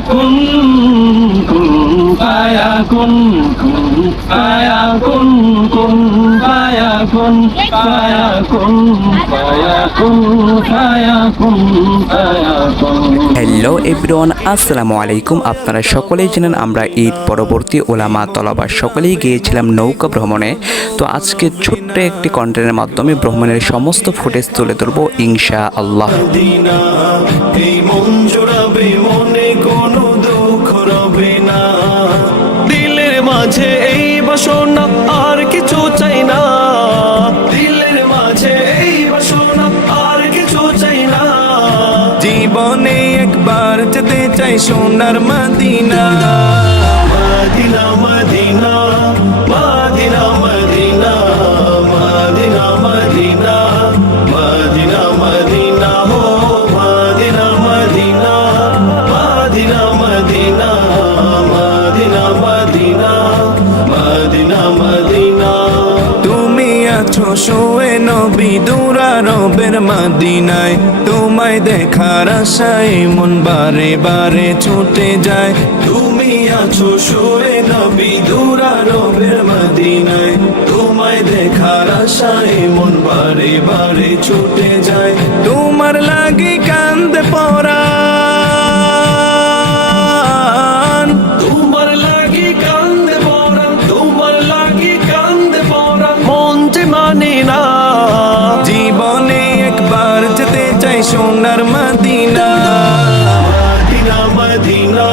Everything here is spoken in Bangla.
ফায়াকুন কুন ফায়াকুন কুন ফায়াকুন কুন ফায়াকুন ফায়াকুন ফায়াকুন ফায়াকুন ফায়াকুন। হ্যালো এভরিওয়ান, আসসালামু আলাইকুম। আপনারা সকলেই জানেন আমরা ঈদ পরবর্তী ওলামা তলাবা সকলেই গিয়েছিলাম নৌকা ভ্রমণে। তো আজকে ছোট্ট একটি কন্টেন্টের মাধ্যমে ভ্রমণের সমস্ত ফুটেজ তুলে ধরবো ইনশা আল্লাহ। এই মন জোড়াবে, মনে কোনো দুঃখ রবে না, দিলের মাঝে এই বাসনা আর কিছু চাই না, দিলের মাঝে এই বাসনা আর কিছু চাই না, জীবনে একবার যেতে চাই সোনার Medina. Medina Medina Medina Medina Medina Medina Medina Medina হো Medina Medina Medina Medina Medina Medina Medina Medina. তুমি আছো শোয়ে নবী দুরারবের মদিনায়, তোমায় দেখার আশায় মন বারে বারে ছুটে যায়। তুমি আছো শোয়ে নবী দুরারবের মদিনায়, তোমায় দেখার আশায় মন বারে বারে ছুটে যায়। তোমার লাগি কান্দে পরাণ, তোমার লাগি কান্দে পরাণ, তোমার লাগি কান্দে পরাণ, মন যে মানে না, জীবনে একবার যেতে চাই সোনার মদিনা। Medina Medina